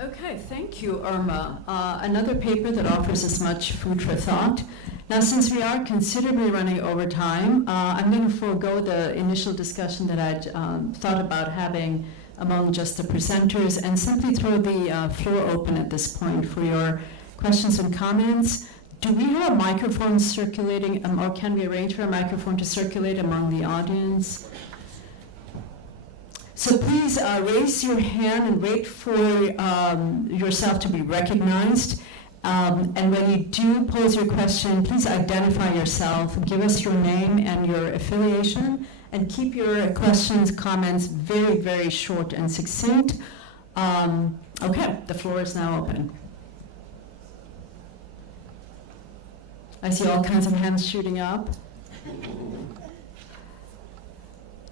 Okay, thank you, Irma. Another paper that offers as much food for thought. Now, since we are considerably running over time, I'm going to forego the initial discussion that I'd thought about having among just the presenters and simply throw the floor open at this point for your questions and comments. Do we have a microphone circulating, or can we arrange for a microphone to circulate among the audience? So please raise your hand and wait for yourself to be recognized. And when you do pose your question, please identify yourself, give us your name and your affiliation, and keep your questions, comments very, very short and succinct. Okay, the floor is now open. I see all kinds of hands shooting up.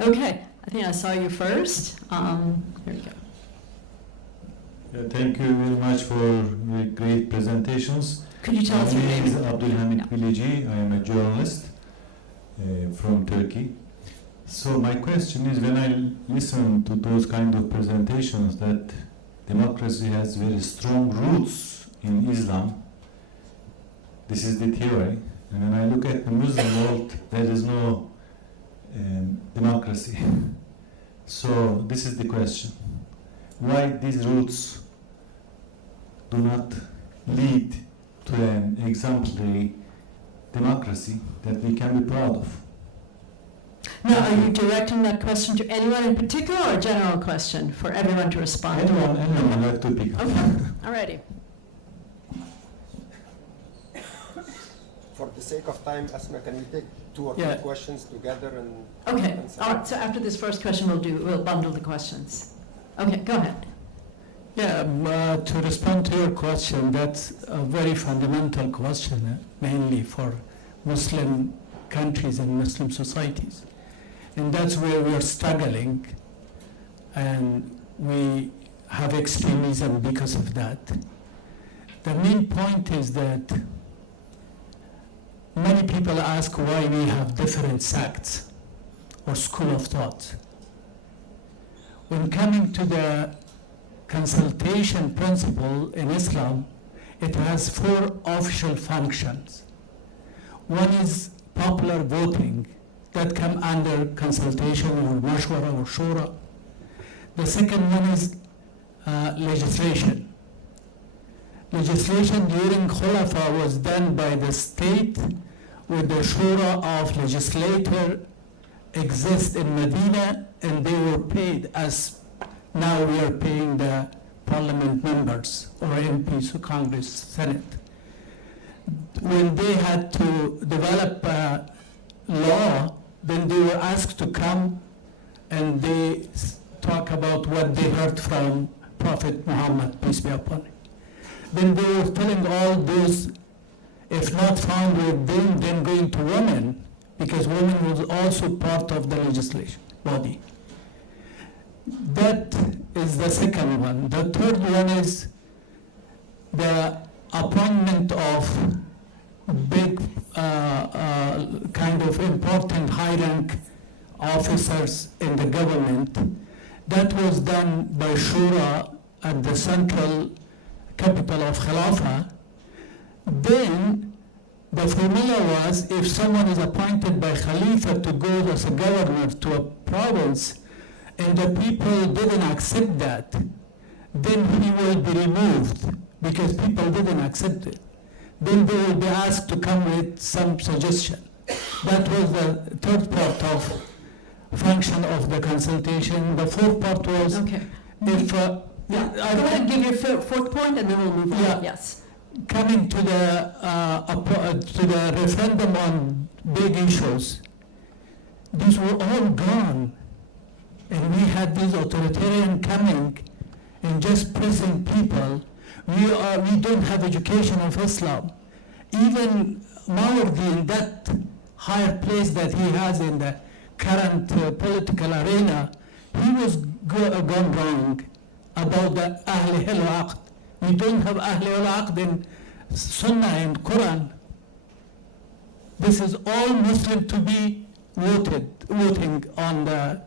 Okay, I think I saw you first. Here we go. Thank you very much for great presentations. Could you tell us your name? My name is Abdulhamid Bilici. I am a journalist from Turkey. So my question is, when I listen to those kind of presentations that democracy has very strong roots in Islam, this is the theory, and when I look at the Muslim world, there is no democracy. So this is the question. Why these roots do not lead to an exemplary democracy that we can be proud of? Now, are you directing that question to anyone in particular or a general question for everyone to respond to? Anyone would like to pick up. Okay, all righty. For the sake of time, Asma, can we take two or three questions together and Okay, answer? all right, so after this first question, we'll bundle the questions. Okay, go ahead. Yeah, to respond to your question, that's a very fundamental question, mainly for Muslim countries and Muslim societies. And that's where we're struggling, and we have extremism because of that. The main point is that many people ask why we have different sects or school of thought. When coming to the consultation principle in Islam, it has 4 official functions. One is popular voting, that come under consultation or mashwara or shura. The second one is legislation. Legislation during Khulafa was done by the state with the shura of legislator exist in Medina, and they were paid as now we are paying the parliament members or MPs or Congress, Senate. When they had to develop a law, then they were asked to come and they talk about what they heard from Prophet Muhammad, peace be upon him. Then they were telling all those, if not found with them, then going to women, because women was also part of the legislation body. That is the second one. The third one is the appointment of big kind of important high-rank officers in the government. That was done by Shura at the central capital of Khilafah. Then the formula was, if someone is appointed by Khalifa to go as a governor to a province and the people didn't accept that, then he will be removed because people didn't accept it. Then they will be asked to come with some suggestion. That was the third part of function of the consultation. The fourth part was Okay. if Go ahead and give your fourth point and then we'll move on. Yeah. Yes. coming to the referendum on big issues, these were all gone, and we had this authoritarian coming and just pressing people. We don't have education of Islam. Even Mawardi, in that higher place that he has in the current political arena, he was gone wrong about the Ahl al-Aqd. We don't have Ahl al-Aqd in Sunnah and Quran. This is all Muslim to be voting on the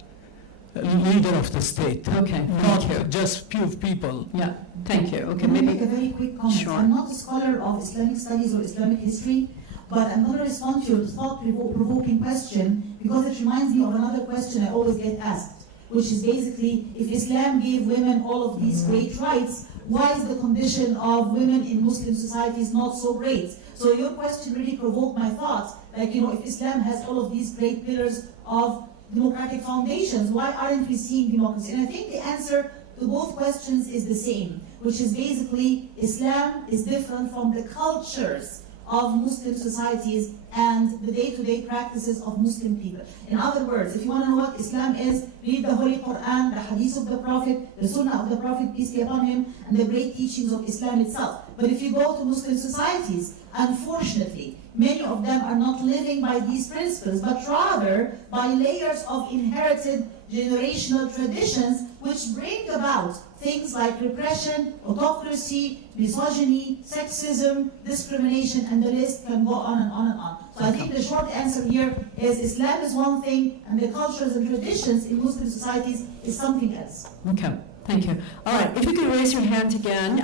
leader of the state. Okay, Not thank you. just few people. Yeah, thank you. Okay, Can I maybe. make a very quick comment? Sure. I'm not a scholar of Islamic studies or Islamic history, but I'm going to respond to your thought-provoking question because it reminds me of another question I always get asked, which is basically, if Islam gave women all of these great rights, why is the condition of women in Muslim societies not so great? So your question really provoked my thoughts. Like, if Islam has all of these great pillars of democratic foundations, why aren't we seeing democracy? And I think the answer to both questions is the same, which is basically Islam is different from the cultures of Muslim societies and the day-to-day practices of Muslim people. In other words, if you want to know what Islam is, read the Holy Quran, the Hadith of the Prophet, the Sunnah of the Prophet, peace be upon him, and the great teachings of Islam itself. But if you go to Muslim societies, unfortunately, many of them are not living by these principles, but rather by layers of inherited generational traditions which bring about things like repression, autocracy, misogyny, sexism, discrimination, and the list can go on and on and on. So I think the short answer here is Islam is one thing, and the cultures and traditions in Muslim societies is something else. Okay, thank you. All right, if you could raise your hand again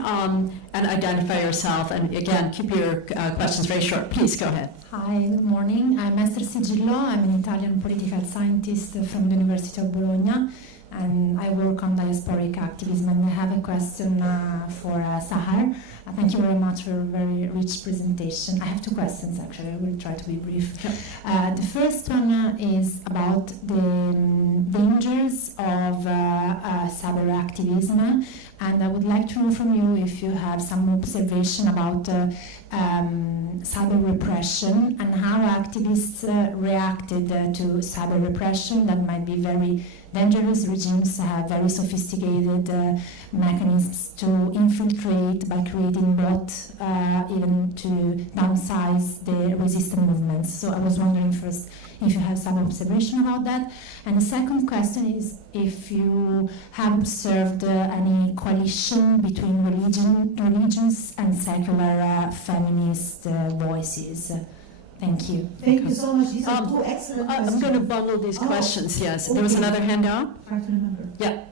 and identify yourself, and again, keep your questions very short. Please go ahead. Hi, good morning. I'm Esther Sigillo. I'm an Italian political scientist from the University of Bologna, and I work on diasporic activism. And I have a question for Sahar. Thank you very much for a very rich presentation. I have two questions, actually. I will try to be brief. Sure. The first one is about the dangers of cyber activism, and I would like to know from you if you have some observation about cyber repression and how activists reacted to cyber repression that might be very dangerous. Regimes have very sophisticated mechanisms to infiltrate by creating bots, even to downsize the resistant movements. So I was wondering first if you have some observation about that. And the second question is if you have observed any coalition between religions and secular feminist voices. Thank you. Thank you so much. These are two excellent questions. I'm going to bundle these questions, yes. There was okay. another hand up? Try to remember. Yeah.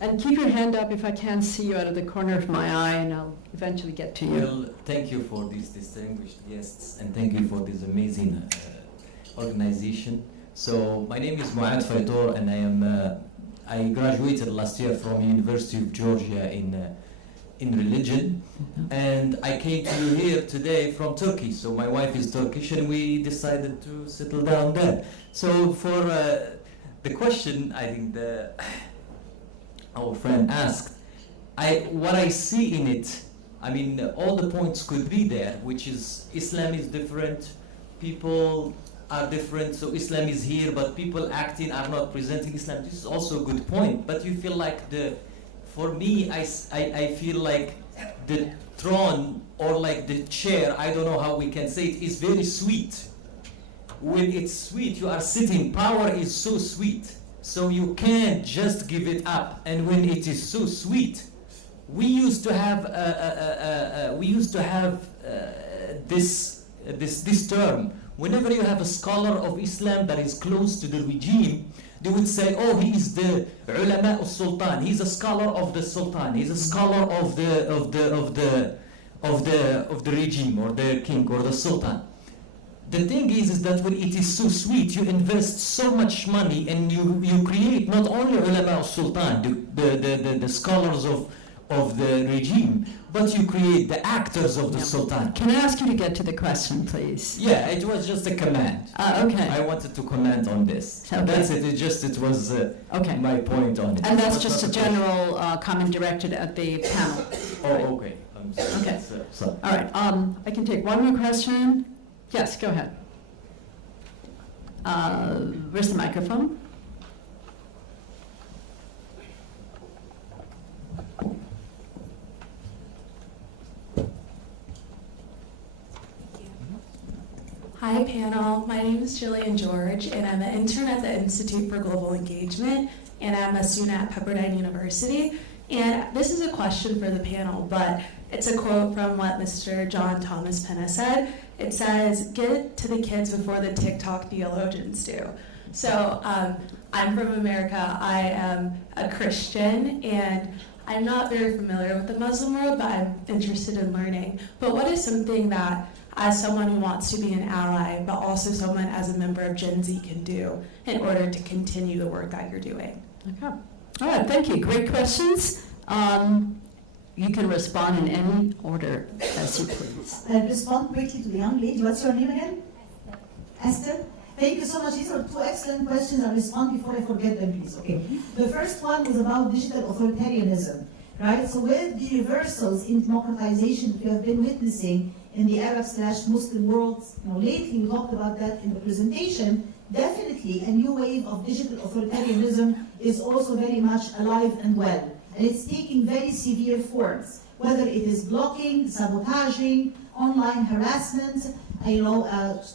And keep your hand up if I can't see you out of the corner of my eye, and I'll eventually get to you. Well, thank you for these distinguished guests, and thank you for this amazing organization. So, my name is Muad Faitor, and I graduated last year from University of Georgia in religion, and I came to you here today from Turkey. So my wife is Turkish, and we decided to settle down there. So for the question, I think our friend asked, what I see in it, I mean, all the points could be there, which is Islam is different, people are different, so Islam is here, but people acting are not presenting Islam. This is also a good point, but you feel like for me, I feel like the throne or like the chair, I don't know how we can say it, is very sweet. When it's sweet, you are sitting, power is so sweet. So you can't just give it up. And when it is so sweet, we used to have this term. Whenever you have a scholar of Islam that is close to the regime, they would say, "Oh, he is the ulama al-sultan. He's a scholar of the sultan. He's a scholar of the regime or the king or the sultan." The thing is that when it is so sweet, you invest so much money and you create not only ulama al-sultan, the scholars of the regime, but you create the actors of the sultan. Can I ask you to get to the question, please? Yeah, it was just a command. Okay. I wanted to comment on this. Okay. That's it. It was Okay. my point on it. And that's just a general comment directed at the panel. Oh, okay. I'm sorry. Okay. So. All right. I can take one more question. Yes, go ahead. Where's the microphone? Hi panel, my name is Jillian George and I'm an intern at the Institute for Global Engagement and I'm a student at Pepperdine University. And this is a question for the panel, but it's a quote from what Mr. John Thomas Penna said. It says, "Get it to the kids before the TikTok theologians do." So I'm from America. I am a Christian, and I'm not very familiar with the Muslim world, but I'm interested in learning. But what is something that, as someone who wants to be an ally, but also someone as a member of Gen Z can do in order to continue the work that you're doing? Okay. All right, thank you. Great questions. You can respond in any order as you please. I'll respond quickly to the young lady. What's your name again? Esther? Thank you so much. These are two excellent questions. I'll respond before I forget them, please. Okay. The first one was about digital authoritarianism, right? So with the reversals in democratization that we have been witnessing in the Arab/Muslim world, lately we talked about that in the presentation, definitely a new wave of digital authoritarianism is also very much alive and well. And it's taking very severe forms, whether it is blocking, sabotaging, online harassment,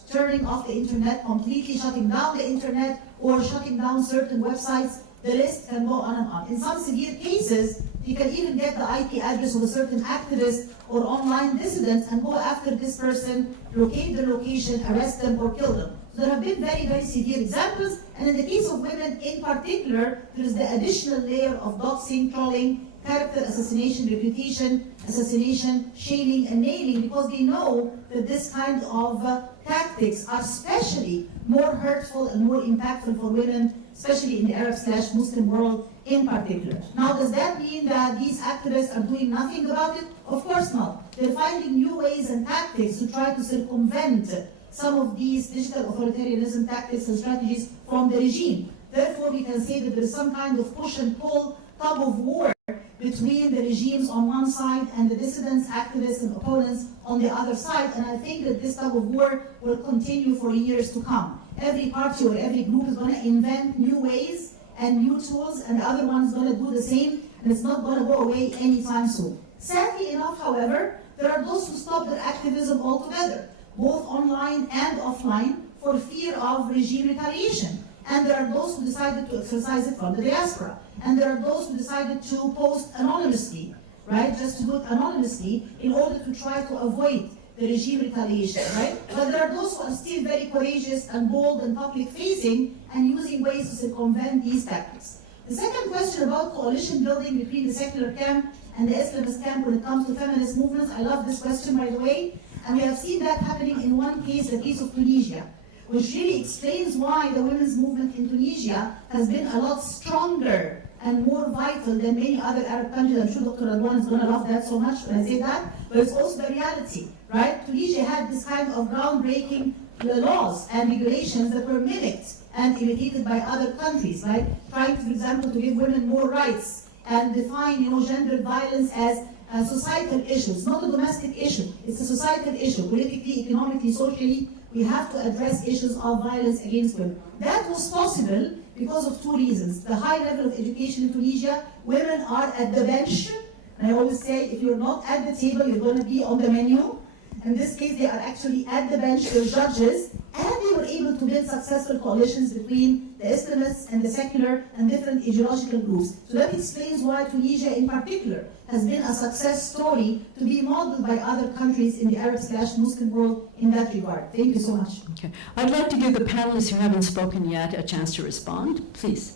turning off the internet, completely shutting down the internet, or shutting down certain websites. The list can go on and on. In some severe cases, you can even get the IP address of a certain activist or online dissident and go after this person, locate the location, arrest them, or kill them. So there have been very, very severe examples. And in the case of women in particular, there is the additional layer of doxing, trolling, character assassination, reputation assassination, shaming, and nailing, because they know that this kind of tactics are especially more hurtful and more impactful for women, especially in the Arab/Muslim world in particular. Now, does that mean that these activists are doing nothing about it? Of course not. They're finding new ways and tactics to try to circumvent some of these digital authoritarianism tactics and strategies from the regime. Therefore, we can say that there is some kind of push and pull, tug of war between the regimes on one side and the dissidents, activists, and opponents on the other side. And I think that this tug of war will continue for years to come. Every party or every group is going to invent new ways and new tools, and the other one is going to do the same, and it's not going to go away anytime soon. Sadly enough, however, there are those who stop their activism altogether, both online and offline, for fear of regime retaliation. And there are those who decided to exercise it from the diaspora. And there are those who decided to post anonymously, right? Just to do it anonymously in order to try to avoid the regime retaliation, right? But there are those who are still very courageous and bold and public-facing and using ways to circumvent these tactics. The second question about coalition building between the secular camp and the Islamist camp when it comes to feminist movements, I love this question, by the way. And we have seen that happening in one case, the case of Tunisia, which really explains why the women's movement in Tunisia has been a lot stronger and more vital than many other Arab countries. I'm sure Dr. Radwan is going to love that so much when I say that, but it's also the reality, right? Tunisia had this kind of groundbreaking laws and regulations that were mimicked and imitated by other countries, right? Trying, for example, to give women more rights and define, gendered violence as a societal issue. It's not a domestic issue. It's a societal issue. Politically, economically, socially, we have to address issues of violence against women. That was possible because of two reasons. The high level of education in Tunisia, women are at the bench. And I always say, if you're not at the table, you're going to be on the menu. In this case, they are actually at the bench, they're judges, and they were able to build successful coalitions between the Islamists and the secular and different ideological groups. So that explains why Tunisia in particular has been a success story to be modeled by other countries in the Arab/Muslim world in that regard. Thank you so much. Okay. I'd like to give the panelists who haven't spoken yet a chance to respond. Please.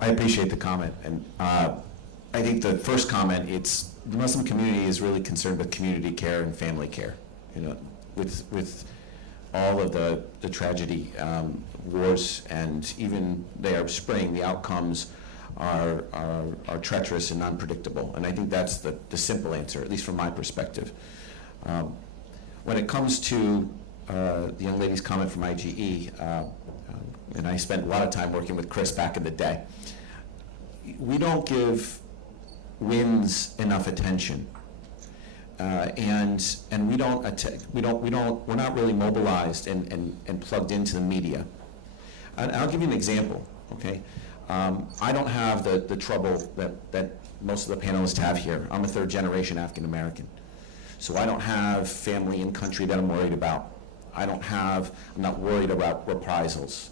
I appreciate the comment. And I think the first comment, the Muslim community is really concerned with community care and family care. With all of the tragedy, wars, and even the Arab Spring, the outcomes are treacherous and unpredictable. And I think that's the simple answer, at least from my perspective. When it comes to the young lady's comment from IGE, and I spent a lot of time working with Chris back in the day, we don't give wins enough attention, and we're not really mobilized and plugged into the media. And I'll give you an example. Okay, I don't have the trouble that most of the panelists have here. I'm a third-generation African American, so I don't have family in country that I'm worried about. I'm not worried about reprisals,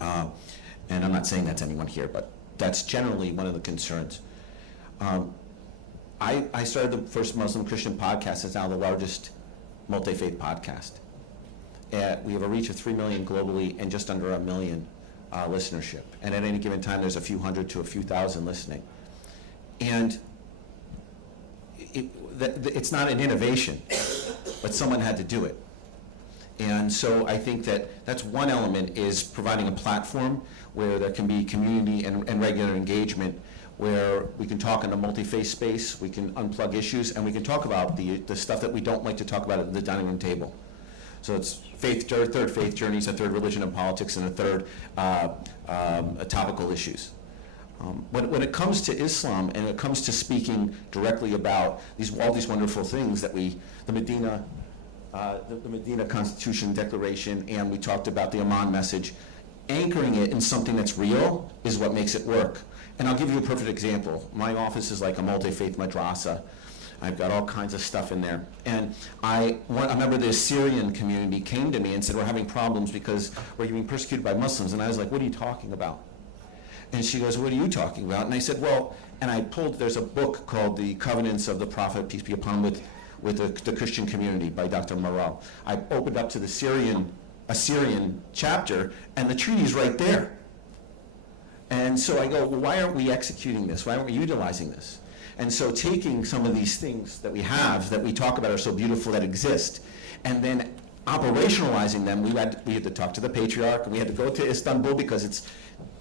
and I'm not saying that to anyone here, but that's generally one of the concerns. I started the first Muslim Christian podcast. It's now the largest multi-faith podcast. We have a reach of 3 million globally and just under 1 million listenership. And at any given time, there's a few hundred to a few thousand listening. And it's not an innovation, but someone had to do it. And so I think that that's one element, is providing a platform where there can be community and regular engagement, where we can talk in a multi-faith space, we can unplug issues, and we can talk about the stuff that we don't like to talk about at the dining room table. So it's third faith journeys, a third religion and politics, and a third topical issues. When it comes to Islam, and it comes to speaking directly about all these wonderful things that the Medina Constitution Declaration, and we talked about the Amman message, anchoring it in something that's real is what makes it work. And I'll give you a perfect example. My office is like a multi-faith madrasa. I've got all kinds of stuff in there. And I remember the Syrian community came to me and said, we're having problems because we're being persecuted by Muslims. And I was like, what are you talking about? And she goes, what are you talking about? And I said, well, and I pulled, there's a book called The Covenants of the Prophet, peace be upon him, with the Christian community by Dr. Morel. I opened up to the Assyrian chapter, and the treaty's right there. And so I go, well, why aren't we executing this? Why aren't we utilizing this? And so taking some of these things that we have, that we talk about are so beautiful, that exist, and then operationalizing them, we had to talk to the patriarch, and we had to go to Istanbul because it's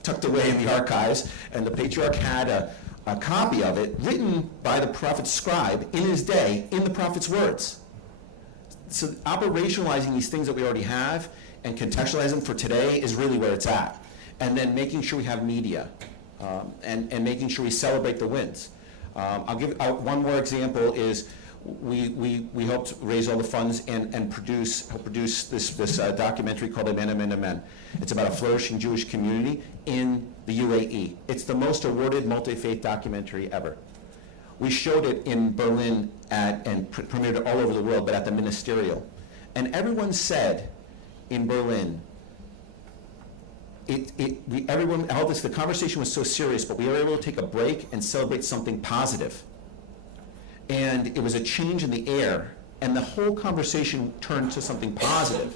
tucked away in the archives, and the patriarch had a copy of it written by the prophet's scribe in his day, in the prophet's words. So operationalizing these things that we already have and contextualizing them for today is really where it's at. And then making sure we have media, and making sure we celebrate the wins. I'll give one more example. Is we helped raise all the funds and help produce this documentary called Amen, Amen, Amen. It's about a flourishing Jewish community in the UAE. It's the most awarded multi-faith documentary ever. We showed it in Berlin and premiered it all over the world, but at the Ministerial. And everyone said in Berlin, the conversation was so serious, but we were able to take a break and celebrate something positive. And it was a change in the air, and the whole conversation turned to something positive.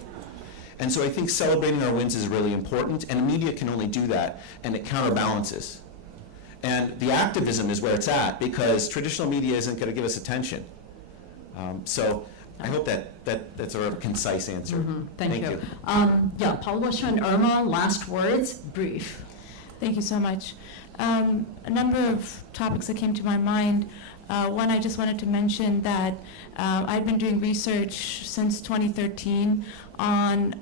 And so I think celebrating our wins is really important, and the media can only do that, and it counterbalances. And the activism is where it's at, because traditional media isn't going to give us attention. So I hope that's a concise answer. Mm-hmm. Thank you. Yeah, Paul Washer and Irma, last words, brief. Thank you so much. A number of topics that came to my mind. One, I just wanted to mention that I've been doing research since 2013 on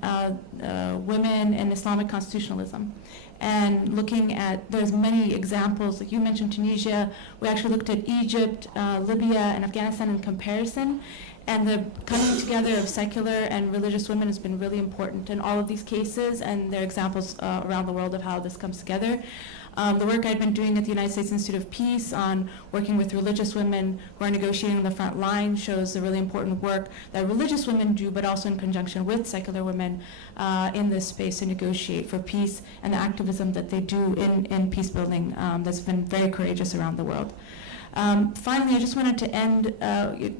women and Islamic constitutionalism, and looking at, there's many examples, like you mentioned Tunisia. We actually looked at Egypt, Libya, and Afghanistan in comparison, and the coming together of secular and religious women has been really important in all of these cases, and there are examples around the world of how this comes together. The work I've been doing at the United States Institute of Peace on working with religious women who are negotiating on the front line shows the really important work that religious women do, but also in conjunction with secular women in this space to negotiate for peace, and the activism that they do in peace building that's been very courageous around the world. Finally, I just wanted to end.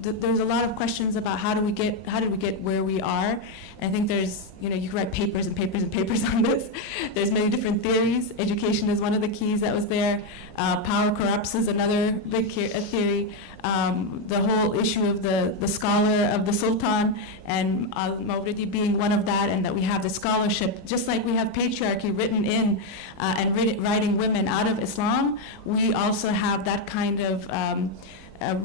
There's a lot of questions about how did we get where we are. And I think there's, you can write papers and papers and papers on this. There's many different theories. Education is one of the keys that was there. Power corrupts is another big theory. The whole issue of the scholar of the Sultan, and Mavridi being one of that, and that we have the scholarship, just like we have patriarchy written in and writing women out of Islam, we also have that kind of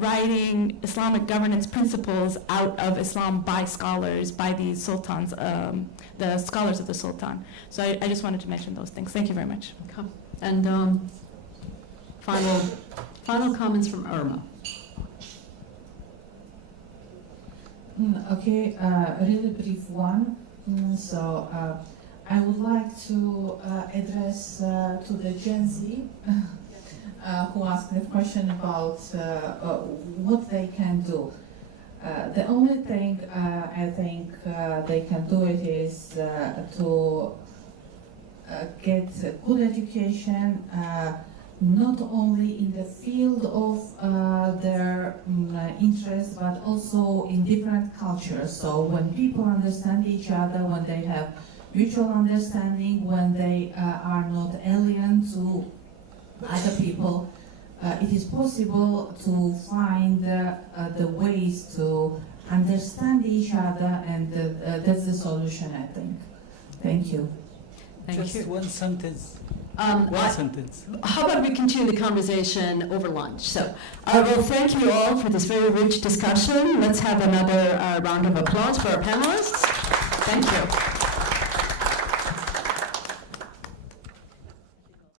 writing Islamic governance principles out of Islam by scholars, by these sultans, the scholars of the Sultan. So I just wanted to mention those things. Thank you very much. Okay. And final comments from Irma. Okay, a really brief one. So I would like to address to the Gen Z who asked a question about what they can do. The only thing I think they can do it is to get good education, not only in the field of their interests, but also in different cultures. So when people understand each other, when they have mutual understanding, when they are not alien to other people, it is possible to find the ways to understand each other, and that's the solution, I think. Thank you. Thank Just you. one sentence. One Sentence. How about we continue the conversation over lunch? So, well, thank you all for this very rich discussion. Let's have another round of applause for our panelists. Thank you.